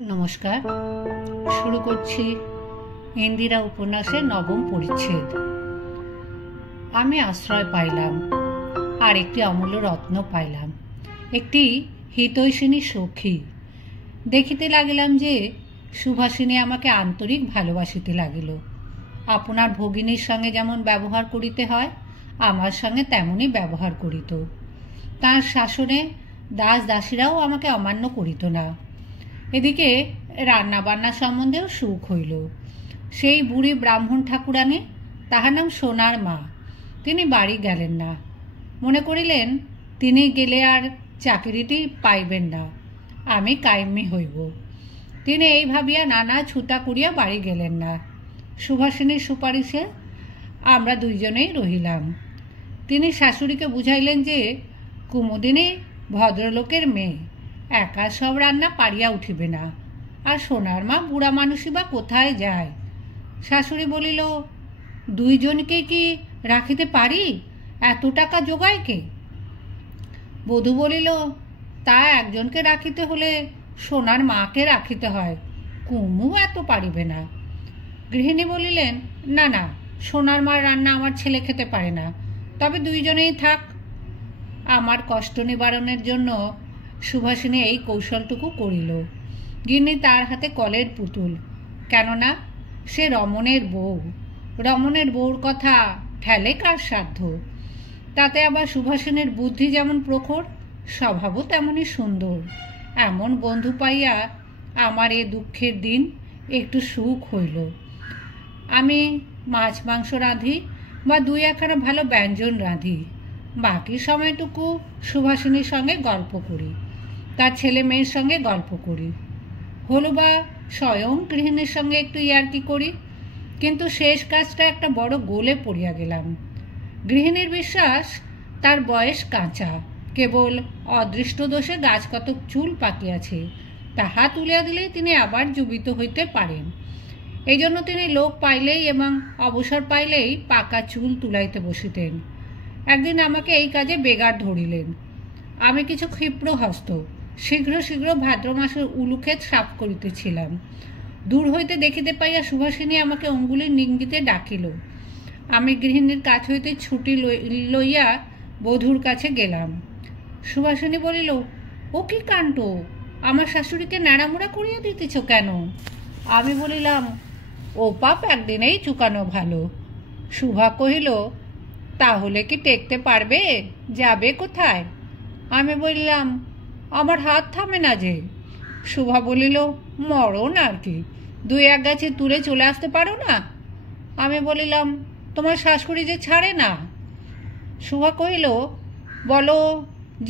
নমস্কার। শুরু করছি ইন্দিরা উপন্যাসের নবম পরিচ্ছেদ। আমি আশ্রয় পাইলাম, আর একটি অমূল্য রত্ন পাইলাম, একটি হিতৈষিণী সখী। দেখিতে লাগিলাম যে সুভাষিনী আমাকে আন্তরিক ভালোবাসিতে লাগিল। আপনার ভগিনীর সঙ্গে যেমন ব্যবহার করিতে হয়, আমার সঙ্গে তেমনই ব্যবহার করিত। তাঁর শাসনে দাস দাসীরাও আমাকে অমান্য করিত না। এদিকে রান্নাবান্না সম্বন্ধেও সুখ হইল। সেই বুড়ি ব্রাহ্মণ ঠাকুরানী, তাহার নাম সোনার মা, তিনি বাড়ি গেলেন না। মনে করিলেন তিনি গেলে আর চাকরিটি পাইবেন না, আমি কায়েমি হইব। তিনি এই ভাবিয়া নানা ছুতা করিয়া বাড়ি গেলেন না। সুভাষিনীর সুপারিশে আমরা দুইজনেই রহিলাম। তিনি শাশুড়িকে বুঝাইলেন যে কুমুদিনী ভদ্রলোকের মেয়ে, একা সব রান্না পারিয়া উঠিবে না, আর সোনার মা বুড়া মানুষই বা কোথায় যায়। শাশুড়ি বলিল, দুইজনকে কি রাখিতে পারি? এত টাকা জোগায় কে? বধূ বলিল, তা একজনকে রাখিতে হলে সোনার মাকে রাখিতে হয়, কুমু এত পারিবে না। গৃহিণী বলিলেন, না না, সোনার মার রান্না আমার ছেলে খেতে পারে না, তবে দুইজনেই থাক। আমার কষ্ট নিবারণের জন্য সুভাষিনী এই কৌশলটুকু করিল। গিন্নি তার হাতে কলের পুতুল, কেননা সে রমণের বউ। রমণের বউর কথা ঠেলে কার সাধ্য? তাতে আবার সুভাষিনীর বুদ্ধি যেমন প্রখর, স্বভাবও তেমনই সুন্দর। এমন বন্ধু পাইয়া আমার এ দুঃখের দিন একটু সুখ হইল। আমি মাছ মাংস রাঁধি বা দুই একখানা ভালো ব্যঞ্জন রাঁধি, বাকি সময়টুকু সুভাষিনীর সঙ্গে গল্প করি, তার ছেলে মেয়ের সঙ্গে গল্প করি, হলো বা স্বয়ং গৃহিণীর সঙ্গে একটু ইয়ার্কি করি। কিন্তু শেষ কাজটা একটা বড় গোলে পড়িয়া গেলাম। গৃহিণীর বিশ্বাস তার বয়স কাঁচা, কেবল অদৃষ্ট দোষে গাছ কতক চুল পাকিয়াছে, তাহা তুলিয়া দিলেই তিনি আবার জীবিত হইতে পারেন। এই জন্য তিনি লোক পাইলেই এবং অবসর পাইলেই পাকা চুল তুলাইতে বসিতেন। একদিন আমাকে এই কাজে বেগার ধরিলেন। আমি কিছু ক্ষিপ্র হস্ত শীঘ্র শীঘ্র ভাদ্র মাসের উলুক্ষেত সাফ করিতেছিলাম। দূর হইতে দেখিতে পাইয়া সুভাষিনী আমাকে অঙ্গুলির নিঙ্গিতে ডাকিল। আমি গৃহিণীর কাছ হইতে ছুটি লইয়া বধূর কাছে গেলাম। সুভাষিনী বলিল, ও কি কাণ্ড, আমার শাশুড়িকে ন্যাড়ামোড়া করিয়া দিতেছ কেন? আমি বলিলাম, ও পাপ একদিনেই চুকানো ভালো। সুভা কহিল, তাহলে কি টেকতে পারবে? যাবে কোথায়? আমি বললাম, আমার হাত থামে না যে। সুভা বলিল, মরণ আর কি, দুই এক গাছে তুলে চলে আসতে পারো না? আমি বলিলাম, তোমার শাশুড়ি যে ছাড়ে না। সুভা কহিল, বলো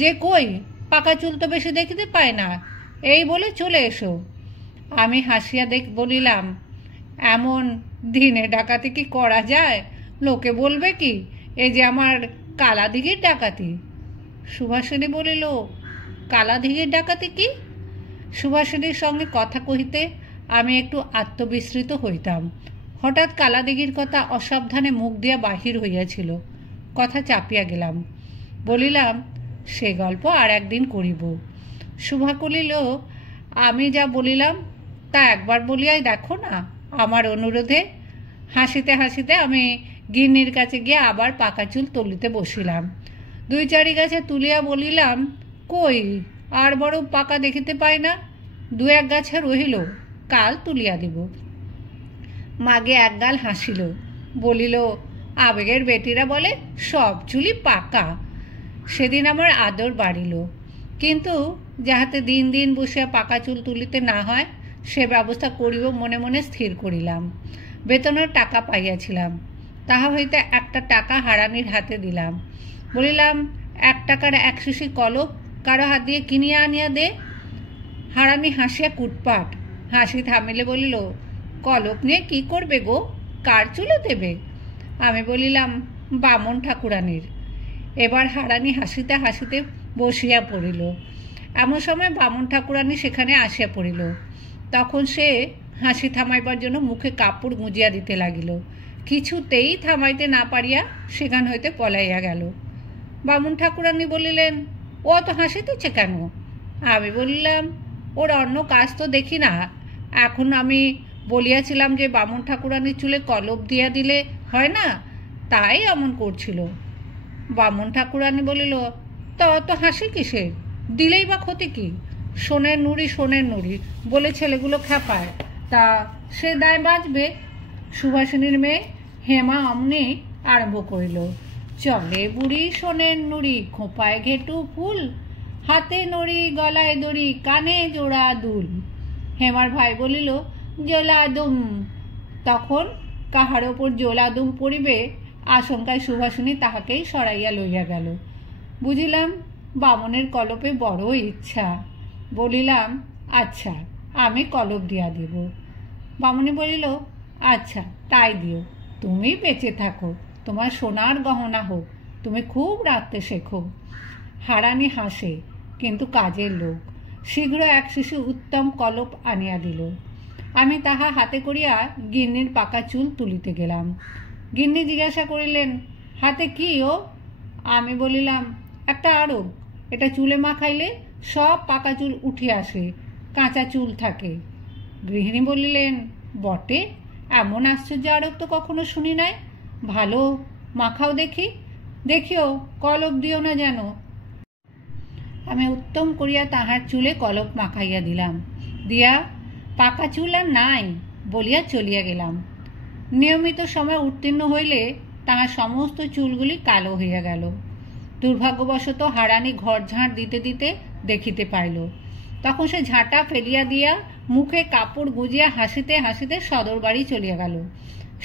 যে কই, পাকা চুল তো বেশি দেখিতে পায় না, এই বলে চলে এসো। আমি হাসিয়া বলিলাম, এমন দিনে ডাকাতি কি করা যায়? লোকে বলবে কি এই যে আমার কালাদিঘির ডাকাতি। সুভাষিনী বলিল, কালাদিঘির ডাকাতি কি? সুভাষিনীর সঙ্গে কথা কহিতে আমি একটু আত্মবিস্মৃত হইতাম। হঠাৎ কালাদিঘির কথা অসাবধানে মুখ দিয়া বাহির হইয়াছিল। কথা চাপিয়া গেলাম। বলিলাম, সে গল্প আর একদিন করিব। সুভা কহিল, আমি যা বলিলাম তা একবার বলিয়াই দেখো না আমার অনুরোধে। হাসিতে হাসিতে আমি গিন্নির কাছে গিয়ে আবার পাকা চুল তুলিতে বসিলাম। দুই চারি গাছে তুলিয়া বলিলাম, কই আর বড় পাকা দেখিতে পাই না, দু এক গাছে রহিল, কাল তুলিয়া দিব। মাগে একগাল হাসিল, বলিল, আবেগের বেটিরা বলে সব চুলই পাকা। সেদিন আমার আদর বাড়িল, কিন্তু যাহাতে দিন দিন বসিয়া পাকা চুল তুলিতে না হয় সে ব্যবস্থা করিব মনে মনে স্থির করিলাম। বেতনের টাকা পাইয়াছিলাম, তাহা হইতে একটা টাকা হারানির হাতে দিলাম। বলিলাম, 1 টাকার 1 শিশি কলপ কারো হাত দিয়ে কিনিয়া আনিয়া দে। হারানি হাসিয়া কুটপাট। হাসি থামিলে বলিল, কলপ নিয়ে কি করবে গো, কার চুলে দেবে? আমি বলিলাম, বামন ঠাকুরানীর। এবার হারানি হাসিতে হাসিতে বসিয়া পড়িল। এমন সময় বামন ঠাকুরানী সেখানে আসিয়া পড়িল। তখন সে হাসি থামাইবার জন্য মুখে কাপড় গুঁজিয়া দিতে লাগিল। কিছুতেই থামাইতে না পারিয়া সেখান হইতে পলাইয়া গেল। বামুন ঠাকুরানী বলিলেন, ও তো হাসিতেছে কেন? আমি বললাম, ওর অন্য কাজ তো দেখি না। এখন আমি বলিয়াছিলাম যে বামুন ঠাকুরানির চুলে কলপ দিয়া দিলে হয় না, তাই এমন করছিল। বামুন ঠাকুরানি বলিল, তা অত হাসি কিসের? দিলেই বা ক্ষতি কি? সোনের নুড়ি বলে ছেলেগুলো খেপায়, তা সে দায় বাঁচবে। সুভাষিনীর মেয়ে হেমা অমনি আরম্ভ করিল, চলে বুড়ি সোনের নুড়ি, খোঁপায় ঘেটু ফুল, হাতে নড়ি গলায় দড়ি, কানে জোড়া দুল। হেমার ভাই বলিল, জোলাদুম। তখন কাহার ওপর জোলাদুম পড়িবে আশঙ্কায় সুভাষিনী তাহাকেই সরাইয়া লইয়া গেল। বুঝিলাম বামনের কলপে বড় ইচ্ছা। বলিলাম, আচ্ছা, আমি কলপ দিয়া দিব। বামনি বলিল, আচ্ছা তাই দিও, তুমি বেঁচে থাকো, তোমার সোনার গহনা হোক, তুমি খুব রাখতে শেখো। হারানি হাসে, কিন্তু কাজের লোক। শীঘ্র এক শিশু উত্তম কলপ আনিয়া দিল। আমি তাহা হাতে করিয়া গিন্নির পাকা চুল তুলিতে গেলাম। গিন্নি জিজ্ঞাসা করিলেন, হাতে কি ও? আমি বলিলাম, একটা আড়ক, এটা চুলে মাখাইলে সব পাকা চুল উঠে আসে, কাঁচা চুল থাকে। গৃহিণী বলিলেন, বটে, এমন আশ্চর্য আড়ক তো কখনো শুনি নাই, ভালো মাখাও দেখি। দেখিও কলপ দিও না যেন। আমি উত্তম করিয়া তাহার চুলে কলপ মাখাইয়া দিলাম, দিয়া পাকা চুল আর নাই বলিয়া চলিয়া গেলাম। নিয়মিত সময় উত্তীর্ণ হইলে তাহার সমস্ত চুলগুলি কালো হইয়া গেল। দুর্ভাগ্যবশত হারানি ঘর ঝাঁট দিতে দিতে দেখিতে পাইল। তখন সে ঝাঁটা ফেলিয়া দিয়া মুখে কাপড় গুজিয়া হাসিতে হাসিতে সদর বাড়ি চলিয়া গেল।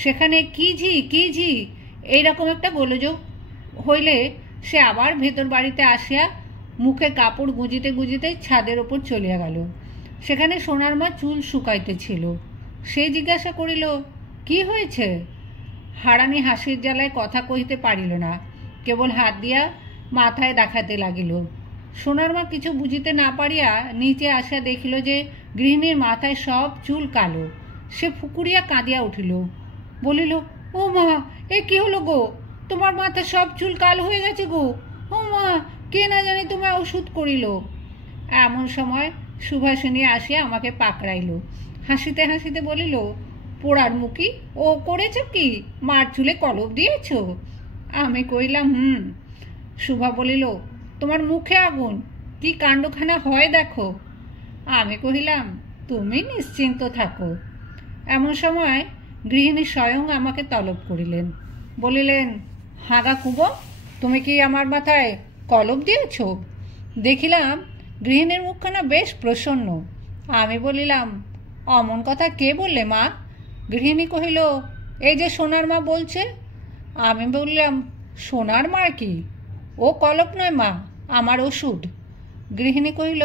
সেখানে কি ঝি এইরকম একটা গোলযোগ হইলে সে আবার ভেতর বাড়িতে আসিয়া মুখে কাপড় গুজিতে গুজিতে ছাদের ওপর চলিয়া গেল। সেখানে সোনার মা চুল শুকাইতেছিল। সে জিজ্ঞাসা করিল, কি হয়েছে? হারানি হাসির জ্বালায় কথা কহিতে পারিল না, কেবল হাত দিয়া মাথায় দেখাতে লাগিল। সোনার মা কিছু বুঝিতে না পারিয়া নিচে আসিয়া দেখিল যে গৃহিণীর মাথায় সব চুল কালো। সে ফুকুরিয়া কাঁদিয়া উঠিল, বলিল, ও মা, এ কি হলো গো? তোমার মাথায় সব চুল কালো হয়ে গেছে গো। ও মা, কে না জানি তোমায় ওষুধ করিল। এমন সময় সুভাষিনী আসিয়া আমাকে পাকড়াইল, হাসিতে হাসিতে বলিল, পোড়ার মুখী, ও করেছ কি? মার চুলে কলপ দিয়েছ? আমি কইলাম, সুভা বলিল, তোমার মুখে আগুন, কি কাণ্ডখানা হয় দেখো। আমি কহিলাম, তুমি নিশ্চিন্ত থাকো। এমন সময় গৃহিণী স্বয়ং আমাকে তলব করিলেন, বলিলেন, হাগা কুবো, তুমি কি আমার মাথায় কলপ দিয়েছ? দেখিলাম গৃহিণীর মুখখানা বেশ প্রসন্ন। আমি বলিলাম, অমন কথা কে বললে মা? গৃহিণী কহিল, এই যে সোনার মা বলছে। আমি বললাম, সোনার মা কি? ও কলপ নয় মা, আমার ওষুধ। গৃহিণী কহিল,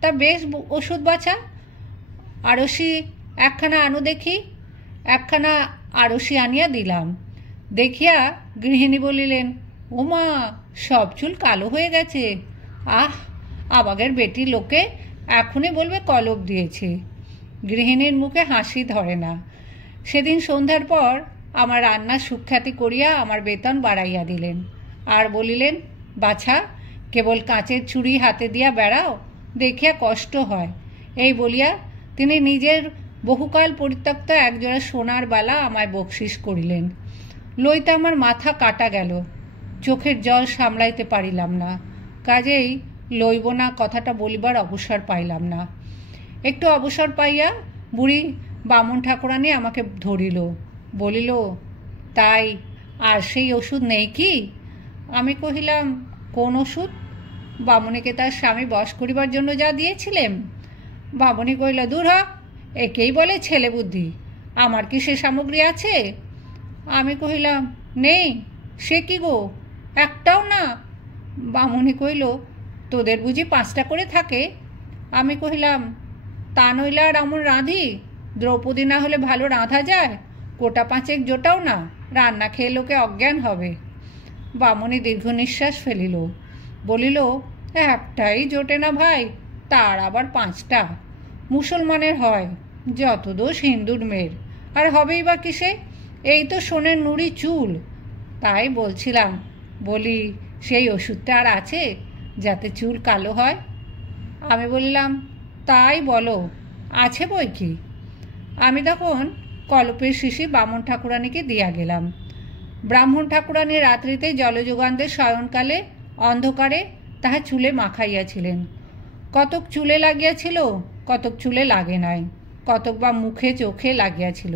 তা বেশ ওষুধ বাছা, আড়সি একখানা আনো দেখি। একখানা আড়সি আনিয়া দিলাম। দেখিয়া গৃহিণী বলিলেন, ও মা, সব চুল কালো হয়ে গেছে। আহ, আবাগের বেটি লোকে এখনই বলবে কলপ দিয়েছে। গৃহিণীর মুখে হাসি ধরে না। সেদিন সন্ধ্যার পর আমার রান্নার সুখ্যাতি করিয়া আমার বেতন বাড়াইয়া দিলেন, আর বলিলেন, বাছা, কেবল কাঁচের ছুরি হাতে দিয়া বেড়াও, দেখিয়া কষ্ট হয়। এই বলিয়া তিনি নিজের বহুকাল পরিত্যক্ত একজোড়া সোনার বালা আমায় বকশিস করিলেন। লইতে আমার মাথা কাটা গেল, চোখের জল সামলাইতে পারিলাম না। কাজেই লইব না কথাটা বলিবার অবসর পাইলাম না। একটু অবসর পাইয়া বুড়ি বামুন ঠাকুরানী আমাকে ধরিল, বলিল, তাই আর সেই ওষুধ নেই কি? আমি কহিলাম, কোন ওষুধ? বামুনিকে তার স্বামী বশ করিবার জন্য যা দিয়েছিলেন। বামুনি কহিল, দূর হ, একেই বলে ছেলে বুদ্ধি, আমার কি সে সামগ্রী আছে? আমি কহিলাম, নেই। সে কি গো, একটাও না? বামুনি কহিল, তোদের বুঝি 5টা করে থাকে? আমি কহিলাম, তা নইলে আর এমন রাঁধি? দ্রৌপদী না হলে ভালো রাঁধা যায়? কোটা 5 জোটাও না, রান্না খেয়ে লোকে অজ্ঞান হবে। বামুনি দীর্ঘ নিঃশ্বাস ফেলিল, বলিল, একটাই জোটে না ভাই, তার আবার 5টা? মুসলমানের হয়, যত দোষ হিন্দুর মেয়ের, আর হবেই বা কিসে? এই তো সোনের নুড়ি চুল। তাই বলছিলাম, বলি সেই ওষুধটা আর আছে যাতে চুল কালো হয়? আমি বললাম, তাই বলো, আছে বই কি। আমি তখন কলপের শিশি বামন ঠাকুরানীকে দিয়া গেলাম। ব্রাহ্মণ ঠাকুরানী রাত্রিতে জলযোগানদের শয়নকালে অন্ধকারে তাহা চুলে মাখাইয়াছিলেন। কতক চুলে লাগিয়াছিল, কতক চুলে লাগে নাই, কতক বা মুখে চোখে লাগিয়াছিল।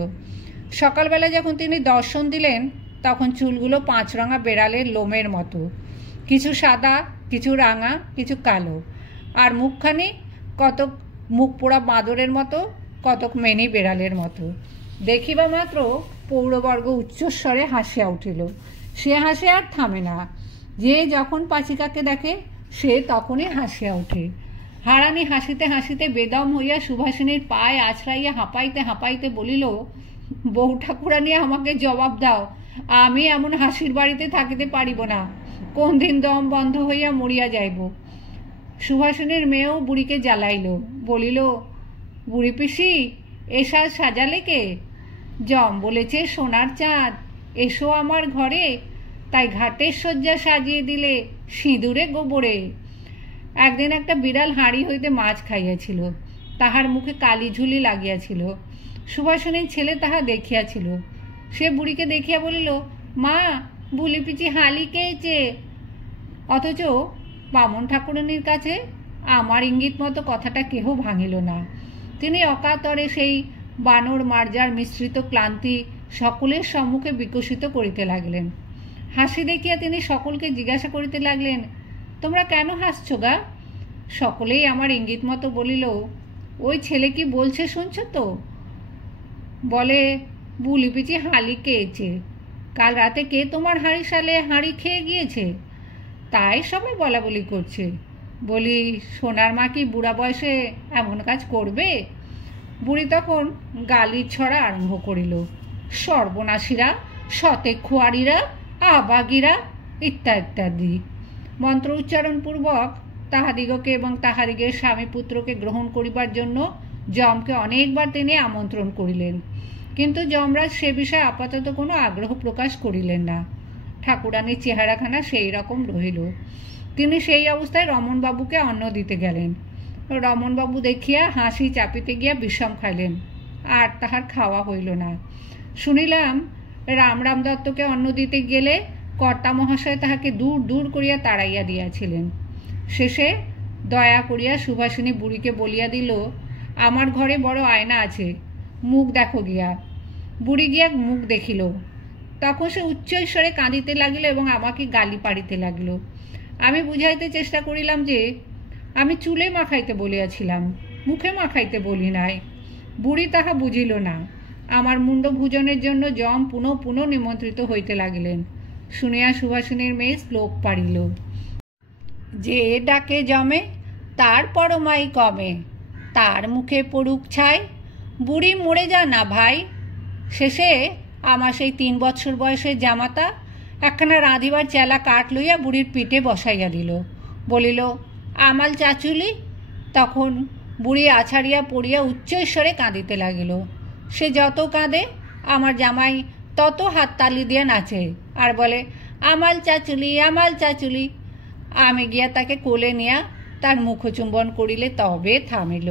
সকালবেলা যখন তিনি দর্শন দিলেন তখন চুলগুলো পাঁচরঙা বেড়ালের লোমের মতো, কিছু সাদা, কিছু রাঙা, কিছু কালো, আর মুখখানি কতক মুখ পোড়া বাঁদরের মতো, কতক মেনি বেড়ালের মতো। দেখিবা মাত্র পৌরবর্গ উচ্চস্বরে হাসিয়া উঠিল। সে হাসে আর থামে না। যে যখন পাচিকাকে দেখে সে তখনই হাসিয়া ওঠে। হারানি হাসিতে হাসিতে বেদম হইয়া সুভাষিনীর পায়ে আছড়াইয়া হাঁপাইতে হাঁপাইতে বলিল, বউ ঠাকুরানী আমাকে জবাব দাও, আমি এমন হাসির বাড়িতে থাকিতে পারিব না। কোন দিন দম বন্ধ হইয়া মরিয়া যাইব। সুভাষিনীর মেয়েও বুড়িকে জ্বালাইল, বলিল, বুড়ি পিসি এসা সাজালে কে? জম বলেছে সোনার চাঁদ, এসো আমার ঘরে, তাই ঘাটের শয্যা সাজিয়ে দিলে সিঁদুরে গোবরে। একদিন একটা বিড়াল হাঁড়ি হইতে মাছ খাইয়াছিল, তাহার মুখে কালি ঝুলি লাগিয়াছিল। সুভাষিনীর ছেলে তাহা দেখিয়াছিল। সে বুড়িকে দেখিয়া বলিল, মা, বুলি পিচি হালি খেয়েছে। অথচ বামন ঠাকুরানীর কাছে আমার ইঙ্গিত মতো কথাটা কেহ ভাঙিল না। তিনি অকাতরে সেই বানর মার্জার মিশ্রিত ক্লান্তি সকলের সম্মুখে বিকশিত করিতে লাগলেন। হাসি দেখিয়া তিনি সকলকে জিজ্ঞাসা করিতে লাগলেন, তোমরা কেন হাসছ গা? সকলেই আমার ইঙ্গিত মতো বলিল, ওই ছেলে কি বলছে শুনছ তো? বলে, বুলি পিচি হালি খেয়েছে। কাল রাতে কে তোমার হাঁড়ি সালে হাঁড়ি খেয়ে গিয়েছে? তাই সবাই বলা বলি করছে। বলি, সোনার মা কি বুড়া বয়সে এমন কাজ করবে? বুড়ি তখন গালির ছড়া আরম্ভ করিল, সর্বনাশীরা, শতে খুয়ারিরা, আবাগিরা, ইত্যাদি ইত্যাদি। মন্ত্র উচ্চারণপূর্বক তাহাদিগকে এবং তাহাদিগের স্বামী পুত্রকে গ্রহণ করিবার জন্য যমকে অনেকবার তিনি আমন্ত্রণ করিলেন, কিন্তু যমরাজ সে বিষয়ে আপাতত কোনো আগ্রহ প্রকাশ করিলেন না। ঠাকুরানীর চেহারাখানা সেই রকম রহিল। তিনি সেই অবস্থায় রমণবাবুকে অন্ন দিতে গেলেন। রমণবাবু দেখিয়া হাসি চাপিতে গিয়া বিষম খাইলেন, আর তাহার খাওয়া হইল না। শুনিলাম রামরাম দত্তকে অন্ন দিতে গেলে কর্তা মহাশয় তাহাকে দূর দূর করিয়া তাড়াইয়া দিয়াছিলেন। শেষে দয়া করিয়া সুভাষিনী বুড়িকে বলিয়া দিল, আমার ঘরে বড় আয়না আছে, মুখ দেখো গিয়া। বুড়ি গিয়া মুখ দেখিল। তখন সে উচ্চ ঈশ্বরে কাঁদিতে লাগিল এবং আমাকে গালি পাড়িতে লাগিল। আমি বুঝাইতে চেষ্টা করিলাম যে আমি চুলে মাখাইতে বলিয়াছিলাম, মুখে মাখাইতে বলি নাই। বুড়ি তাহা বুঝিল না। আমার মুন্ড ভোজনের জন্য যম পুনঃ পুনঃ নিমন্ত্রিত হইতে লাগিলেন। শুনিয়া সুভাষিনীর মেয়ে শ্লোক পাড়িল, যে ডাকে জমে তার পরমাই কমে, তার মুখে পড়ুক ছাই, বুড়ি মরে যা না ভাই। শেষে আমার সেই 3 বৎসর বয়সের জামাতা একখানা রাঁধিবার চেলা কাঠ লইয়া বুড়ির পিঠে বসাইয়া দিল, বলিল, আমাল চাচুলি। তখন বুড়ি আছাড়িয়া পড়িয়া উচ্চ ঈশ্বরে কাঁদিতে লাগিল। সে যত কাঁদে আমার জামাই তত হাততালি দিয়া নাচে আর বলে, আমাল চাচুলি, আমাল চাচুলি। আমি গিয়া তাকে কোলে নিয়া তার মুখচুম্বন করিলে তবে থামিল।